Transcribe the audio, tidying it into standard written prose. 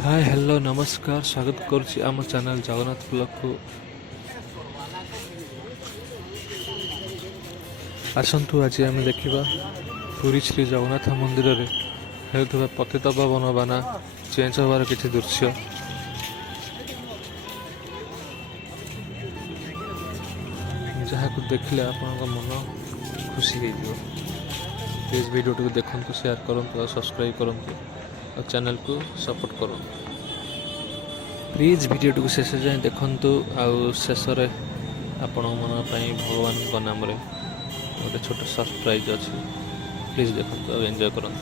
Hi hello नमस्कार स्वागत करुच्ची आम चैनल जगन्नाथ ब्लॉग को आसतु आज आम देखा पुरी श्री जगन्नाथ मंदिर रे होता पतित पावन बाना चेंज होवार किसी दृश्य जहाँ को देखले आपण मन खुशी हो प्लीज वीडियो को देखते शेयर करूँ और सब्सक्राइब करूँ और चैनल को सपोर्ट करूँ प्लीज वीडियो को शेष जाए देखु आउ शेष आपण मन भगवान नाम गोटे छोट सरप्राइज अच्छी प्लीज देखो एंजॉय करूँ।